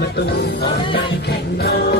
mà tôi ở know.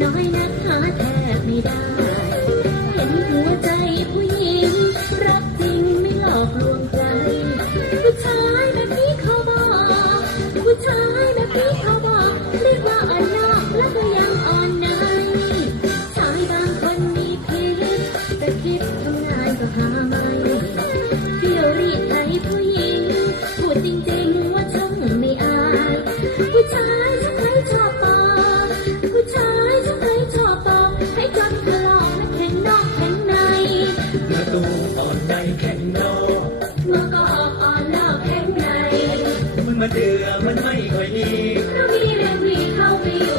น้อยนักหาแทบไม่ได้ เห็นหัวใจผู้หญิง รักจริงไม่หลอกลวงใคผู้ชายแบบนี้เขาบอกผู้ชายแบบนี้ มันก็ออกอ่อนนอกแห้งในมันมาเดือมันไม่ค่อยดีเพรามีเรื่องมีเข้าไปอยู่